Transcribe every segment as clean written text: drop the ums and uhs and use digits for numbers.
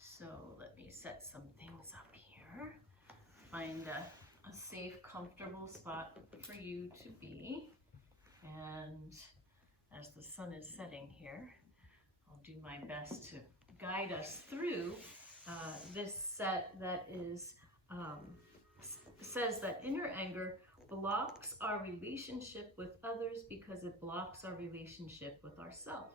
So let me set some things up here. Find a safe, comfortable spot for you to be. And as the sun is setting here, I'll do my best to guide us through this set that is says that inner anger blocks our relationship with others because it blocks our relationship with ourselves.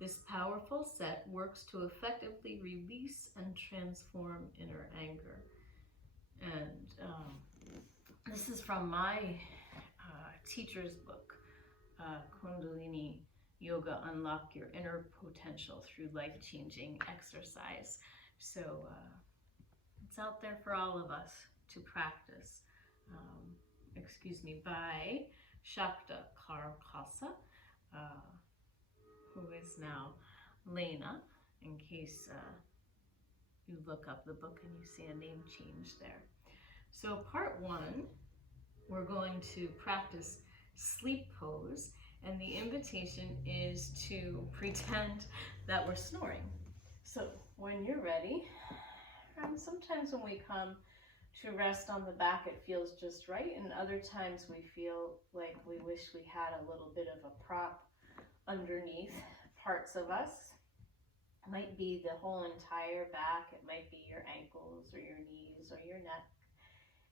This powerful set works to effectively release and transform inner anger. And this is from my teacher's book, Kundalini Yoga, Unlock Your Inner Potential Through Life-Changing Exercise. So it's out there for all of us to practice. By Shakta Karkasa, who is now Lena, in case you look up the book and you see a name change there. So part one, we're going to practice sleep pose, and the invitation is to pretend that we're snoring. So when you're ready, and sometimes when we come to rest on the back, it feels just right, and other times we feel like we wish we had a little bit of a prop underneath parts of us. It might be the whole entire back, it might be your ankles or your knees or your neck,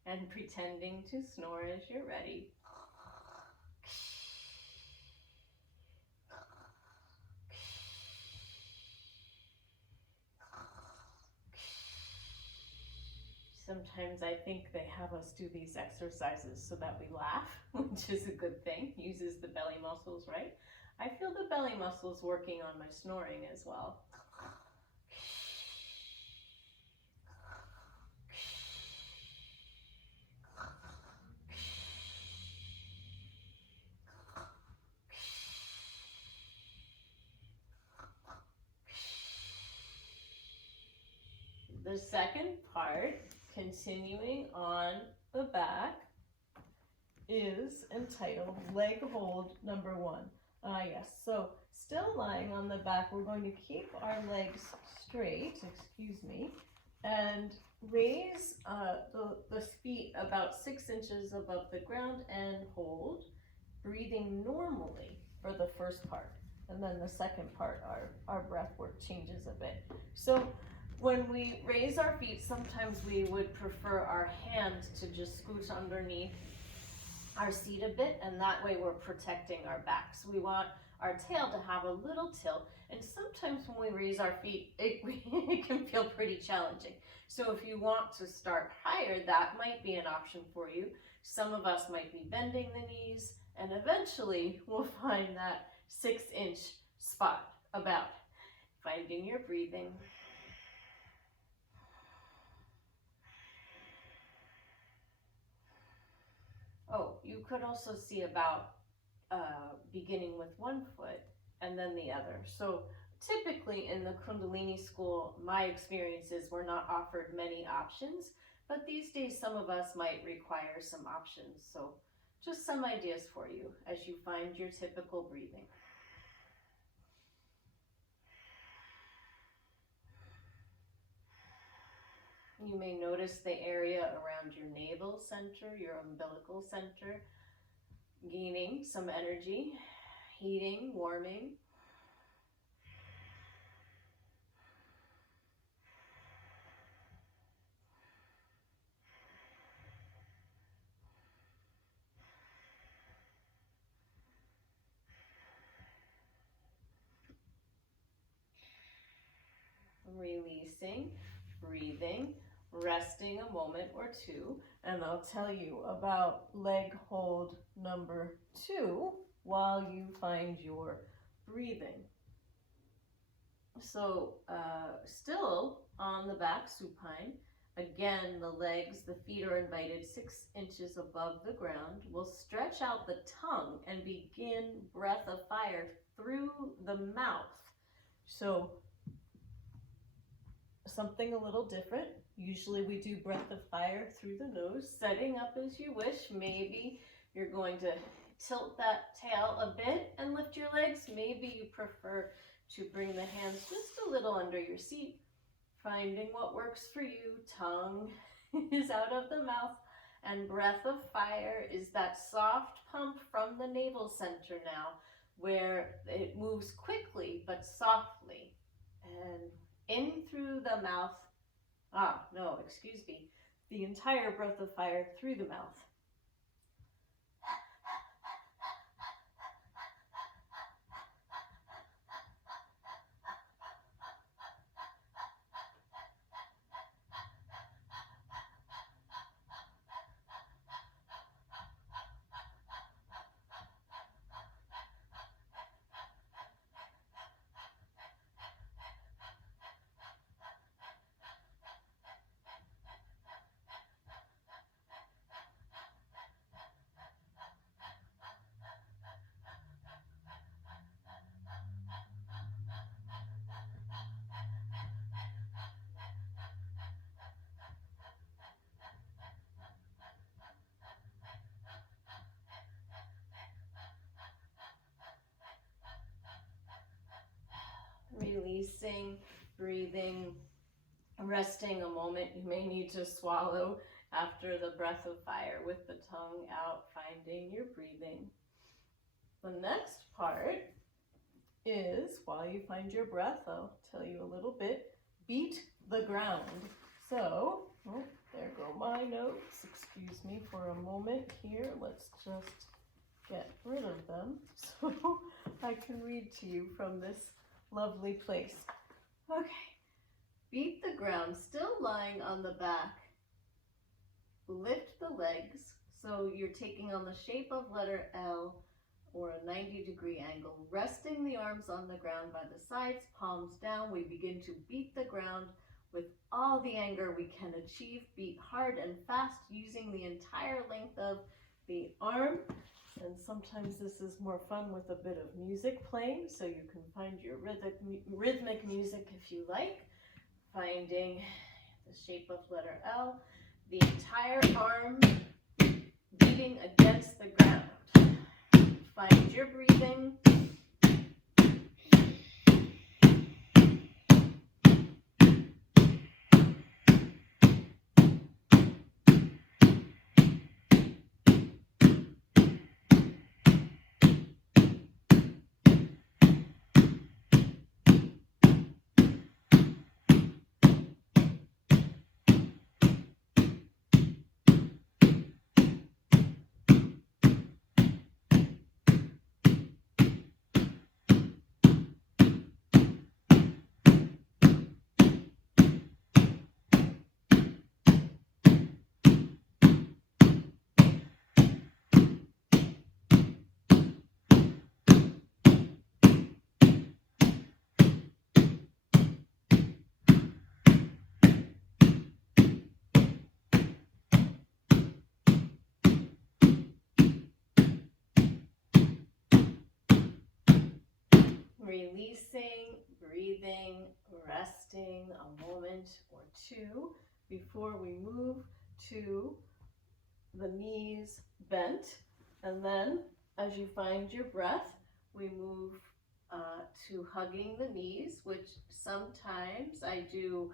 and pretending to snore as you're ready. Sometimes I think they have us do these exercises so that we laugh, which is a good thing. Uses the belly muscles, right? I feel the belly muscles working on my snoring as well. The second part, continuing on the back, is entitled Leg Hold Number 1. Yes, so still lying on the back, we're going to keep our legs straight, and raise the feet about 6 inches above the ground and hold, breathing normally for the first part. And then the second part, our breath work changes a bit. So when we raise our feet, sometimes we would prefer our hands to just scoot underneath our seat a bit, and that way we're protecting our back. So we want our tail to have a little tilt, and sometimes when we raise our feet, it can feel pretty challenging. So if you want to start higher, that might be an option for you. Some of us might be bending the knees, and eventually we'll find that 6-inch spot about. Finding your breathing. Oh, you could also see about beginning with one foot and then the other. So typically in the Kundalini school, my experience is we're not offered many options, but these days some of us might require some options. So just some ideas for you as you find your typical breathing. You may notice the area around your navel center, your umbilical center, gaining some energy, heating, warming. Releasing, breathing, resting a moment or two, and I'll tell you about leg hold number 2 while you find your breathing. So still on the back supine, again the legs, the feet are invited 6 inches above the ground. We'll stretch out the tongue and begin breath of fire through the mouth. So something a little different. Usually we do breath of fire through the nose, setting up as you wish. Maybe you're going to tilt that tail a bit and lift your legs. Maybe you prefer to bring the hands just a little under your seat. Finding what works for you. Tongue is out of the mouth, and breath of fire is that soft pump from the navel center now, where it moves quickly but softly. And in through the mouth. The entire breath of fire through the mouth. Releasing, breathing, resting a moment. You may need to swallow after the breath of fire with the tongue out, finding your breathing. The next part is, while you find your breath, I'll tell you a little bit, beat the ground. So, there go my notes. Excuse me for a moment here. Let's just get rid of them so I can read to you from this lovely place. Okay, beat the ground, still lying on the back. Lift the legs, so you're taking on the shape of letter L or a 90-degree angle. Resting the arms on the ground by the sides, palms down, we begin to beat the ground with all the anger we can achieve. Beat hard and fast using the entire length of the arm. And sometimes this is more fun with a bit of music playing, so you can find your rhythmic music if you like. Finding the shape of letter L, the entire arm beating against the ground. Find your breathing. Releasing, breathing, resting a moment or two before we move to the knees bent. And then as you find your breath, we move to hugging the knees, which sometimes I do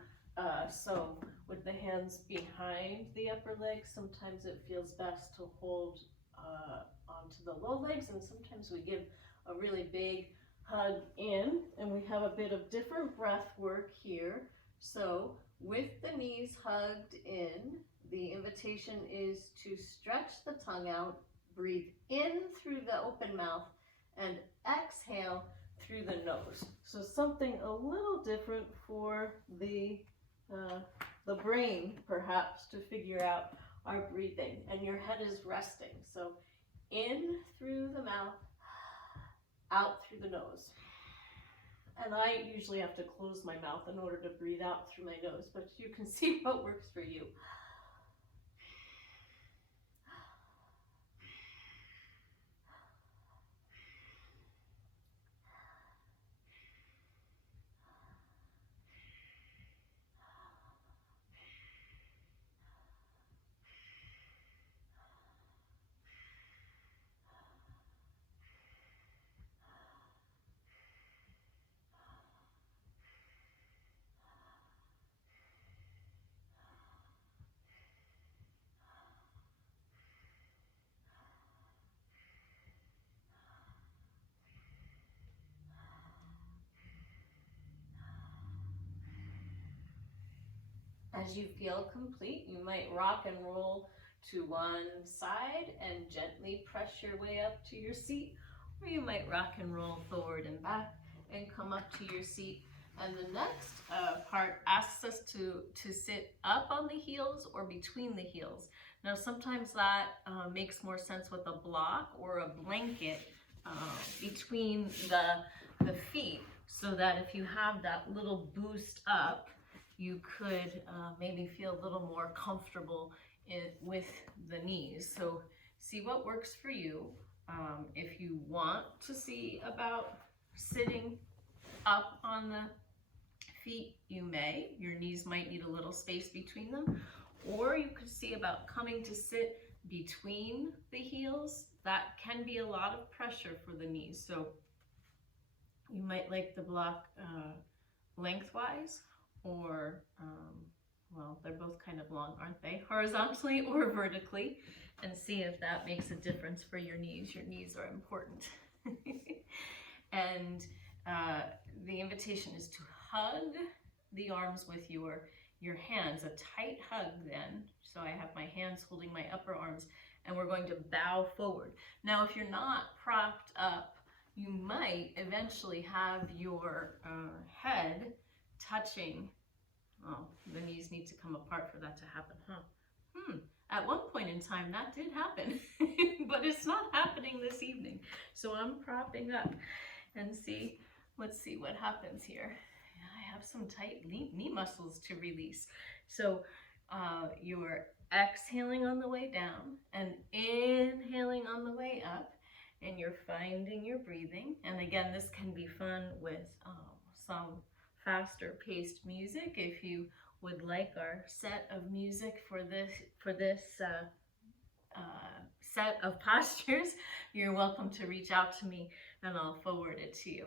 so with the hands behind the upper legs. Sometimes it feels best to hold onto the low legs, and sometimes we give a really big hug in, and we have a bit of different breath work here. So with the knees hugged in, the invitation is to stretch the tongue out, breathe in through the open mouth, and exhale through the nose. So something a little different for the brain, perhaps, to figure out our breathing. And your head is resting. So in through the mouth, out through the nose. And I usually have to close my mouth in order to breathe out through my nose, but you can see what works for you. As you feel complete, you might rock and roll to one side and gently press your way up to your seat, or you might rock and roll forward and back and come up to your seat. And the next part asks us to sit up on the heels or between the heels. Now sometimes that makes more sense with a block or a blanket between the feet, so that if you have that little boost up, you could maybe feel a little more comfortable with the knees. So see what works for you. If you want to see about sitting up on the feet, you may. Your knees might need a little space between them. Or you could see about coming to sit between the heels. That can be a lot of pressure for the knees. So you might like the block lengthwise, or, well, they're both kind of long, aren't they? Horizontally or vertically, and see if that makes a difference for your knees. Your knees are important. And the invitation is to hug the arms with your hands, a tight hug then. So I have my hands holding my upper arms, and we're going to bow forward. Now, if you're not propped up, you might eventually have your head touching. Oh, the knees need to come apart for that to happen, huh? At one point in time, that did happen, but it's not happening this evening. So I'm propping up and let's see what happens here. I have some tight knee muscles to release. So you're exhaling on the way down and inhaling on the way up, and you're finding your breathing. And again, this can be fun with some faster paced music. If you would like our set of music for this set of postures, you're welcome to reach out to me and I'll forward it to you.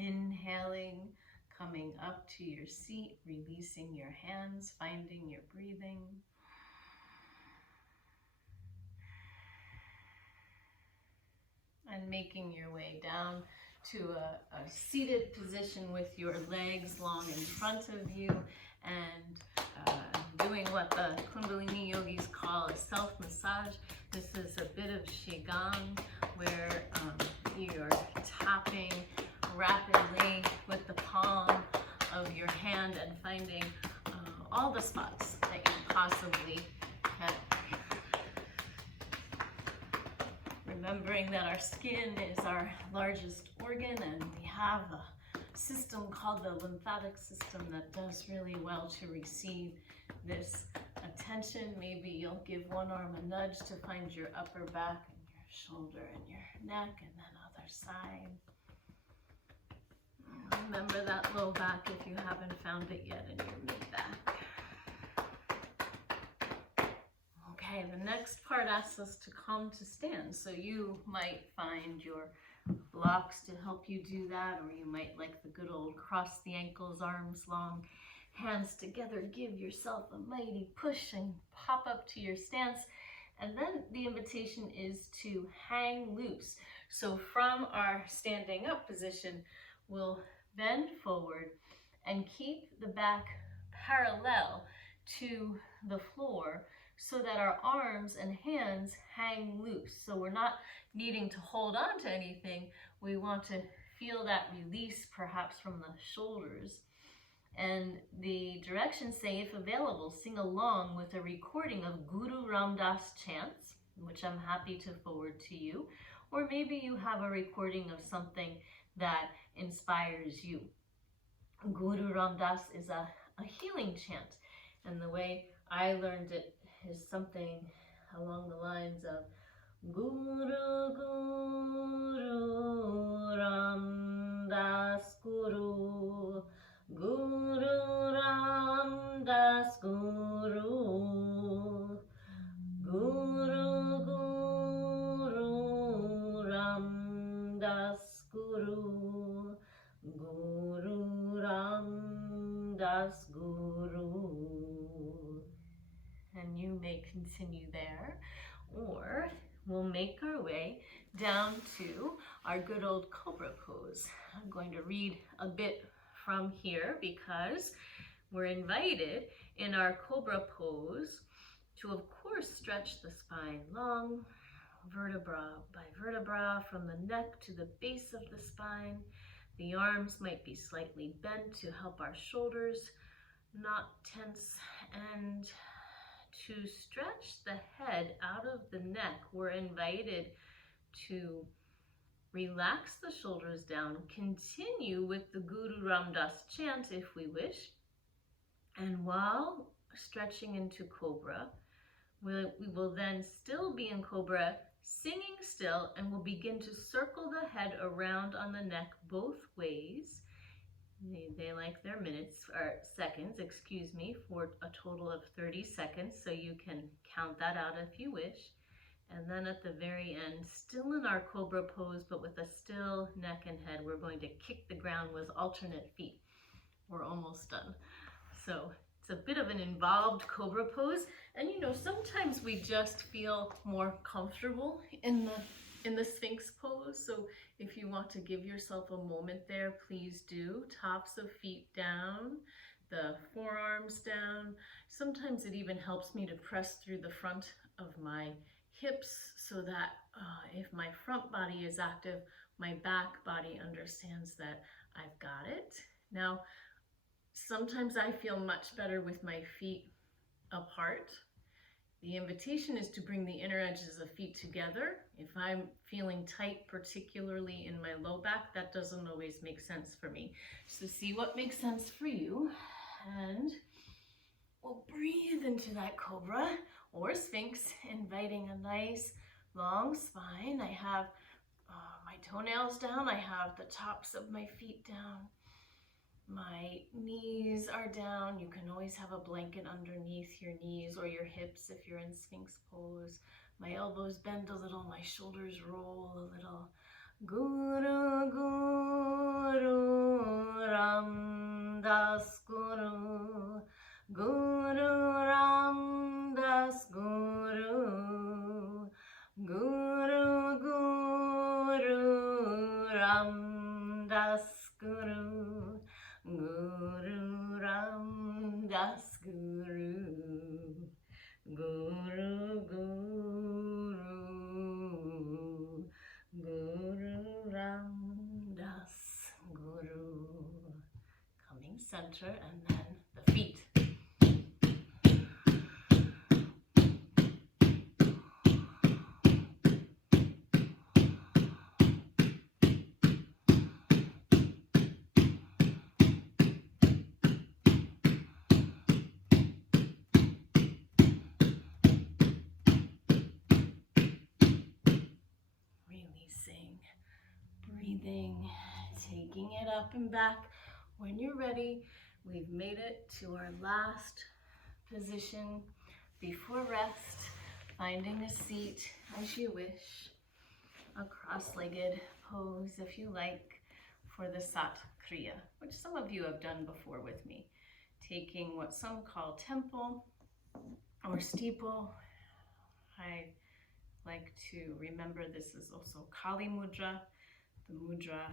Inhaling, coming up to your seat, releasing your hands, finding your breathing. And making your way down to a seated position with your legs long in front of you, and doing what the Kundalini yogis call a self-massage. This is a bit of Qigong, where you're tapping rapidly with the palm of your hand and finding all the spots that you possibly can. Remembering that our skin is our largest organ, and we have a system called the lymphatic system that does really well to receive this attention. Maybe you'll give one arm a nudge to find your upper back and your shoulder and your neck, and then other side. Remember that low back if you haven't found it yet in your mid-back. Okay, the next part asks us to come to stand. So you might find your blocks to help you do that, or you might like the good old cross the ankles, arms long, hands together, give yourself a mighty push and pop up to your stance. And then the invitation is to hang loose. So from our standing up position, We'll bend forward and keep the back parallel to the floor so that our arms and hands hang loose. So we're not needing to hold on to anything. We want to feel that release perhaps from the shoulders. And the directions say, if available, sing along with a recording of Guru Ramdas chants, which I'm happy to forward to you. Or maybe you have a recording of something that inspires you. Guru Ramdas is a healing chant, and the way I learned it is something along the lines of Guru Guru Ramdas Guru Guru Ramdas Guru Guru Guru Ramdas Guru Guru Ramdas Guru. And you may continue there, or we'll make our way down to our good old Cobra pose. I'm going to read a bit from here because we're invited in our Cobra pose to, of course, stretch the spine long, vertebra by vertebra, from the neck to the base of the spine. The arms might be slightly bent to help our shoulders not tense, and to stretch the head out of the neck, we're invited to relax the shoulders down, continue with the Guru Ramdas chant if we wish, and while stretching into Cobra, we will then still be in Cobra, singing still, and we'll begin to circle the head around on the neck both ways. They like their minutes, or seconds, excuse me, for a total of 30 seconds, so you can count that out if you wish. And then at the very end, still in our Cobra pose, but with a still neck and head, we're going to kick the ground with alternate feet. We're almost done. So it's a bit of an involved Cobra pose, and you know, sometimes we just feel more comfortable in the Sphinx pose. So if you want to give yourself a moment there, please do. Tops of feet down, the forearms down. Sometimes it even helps me to press through the front of my hips so that if my front body is active, my back body understands that I've got it. Now, sometimes I feel much better with my feet apart. The invitation is to bring the inner edges of feet together. If I'm feeling tight, particularly in my low back, that doesn't always make sense for me. So see what makes sense for you. And we'll breathe into that Cobra or Sphinx, inviting a nice long spine. I have my toenails down. I have the tops of my feet down. My knees are down. You can always have a blanket underneath your knees or your hips if you're in Sphinx pose. My elbows bend a little, my shoulders roll a little. Guru Guru Ramdas Guru Guru Ramdas Guru Guru Guru Ramdas Guru Guru Ramdas Guru Guru Guru Guru Ramdas Guru. Coming center, and then the feet. Breathing, taking it up and back. When you're ready, we've made it to our last position before rest, finding a seat as you wish, a cross-legged pose if you like, for the Sat Kriya, which some of you have done before with me, taking what some call temple or steeple. I like to remember this is also Kali Mudra, the mudra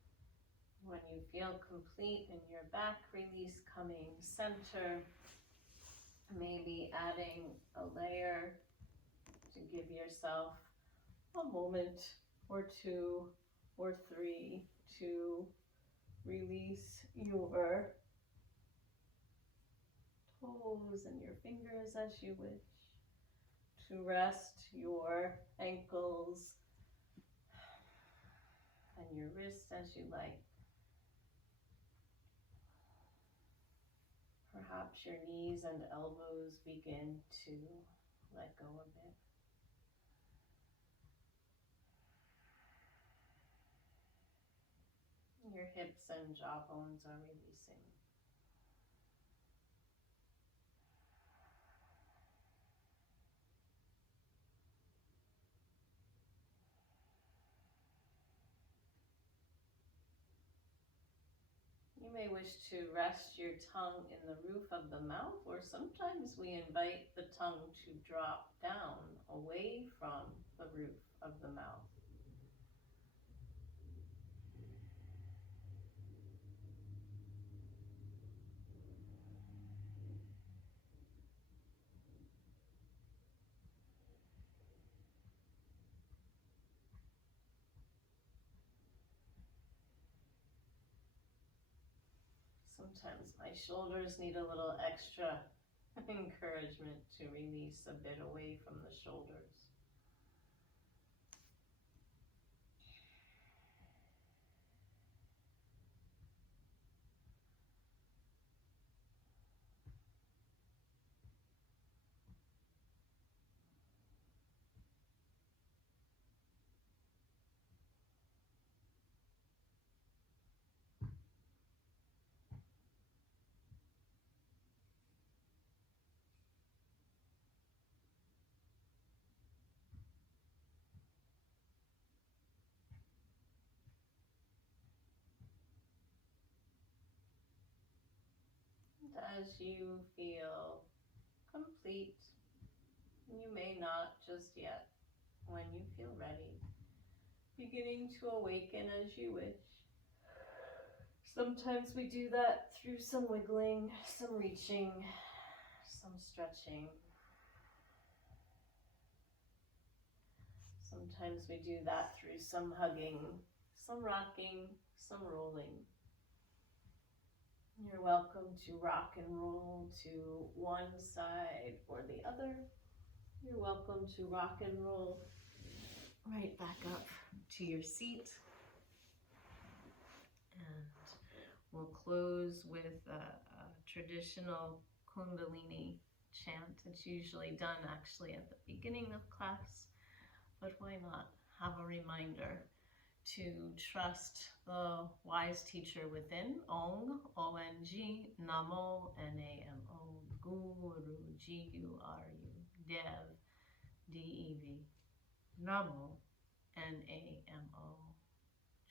When you feel complete in your back, release coming center. Maybe adding a layer to give yourself a moment or two or three to release your toes and your fingers as you wish, to rest your ankles and your wrists as you like. Perhaps your knees and elbows begin to let go a bit. Your hips and jawbones are releasing. You may wish to rest your tongue in the roof of the mouth, or sometimes we invite the tongue to drop down away from the roof of the mouth. Sometimes my shoulders need a little extra encouragement to release a bit away from the shoulders. And as you feel complete, you may not just yet, when you feel ready, beginning to awaken as you wish. Sometimes we do that through some wiggling, some reaching, some stretching. Sometimes we do that through some hugging, some rocking, some rolling. You're welcome to rock and roll to one side or the other. You're welcome to rock and roll right back up to your seat. And we'll close with a traditional Kundalini chant. It's usually done actually at the beginning of class, but why not have a reminder to trust the wise teacher within. Ong, O-N-G, Namo, N-A-M-O, Guru, G-U-R-U, Dev, D-E-V, Namo, N-A-M-O.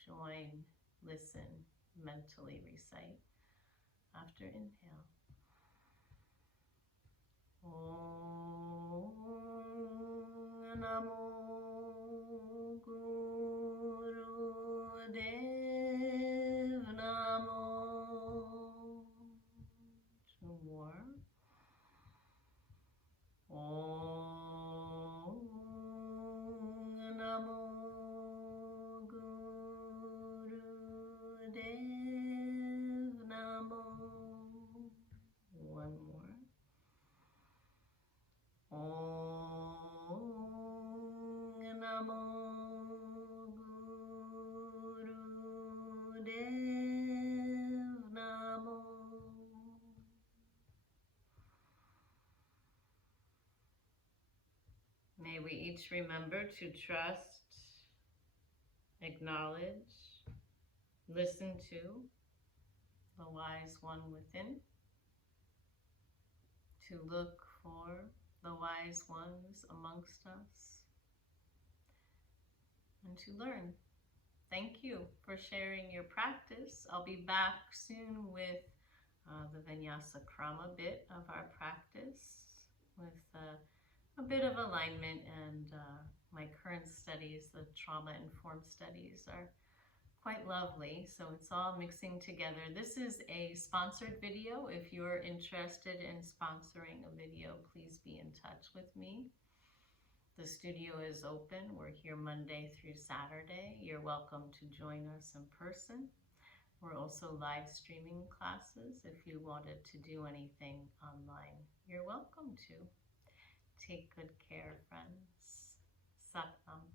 Join, listen, mentally recite. After inhale. Om Namo Dev Namo. Two more. Om Namo Guru Dev Namo. One more. Om Namo May we each remember to trust, acknowledge, listen to the wise one within, to look for the wise ones amongst us, and to learn. Thank you for sharing your practice. I'll be back soon with the Vinyasa Krama bit of our practice with a bit of alignment, and my current studies, the trauma-informed studies, are quite lovely. So it's all mixing together. This is a sponsored video. If you're interested in sponsoring a video, please be in touch with me. The studio is open. We're here Monday through Saturday. You're welcome to join us in person. We're also live streaming classes. If you wanted to do anything online, you're welcome to. Take good care, friends. Satnam.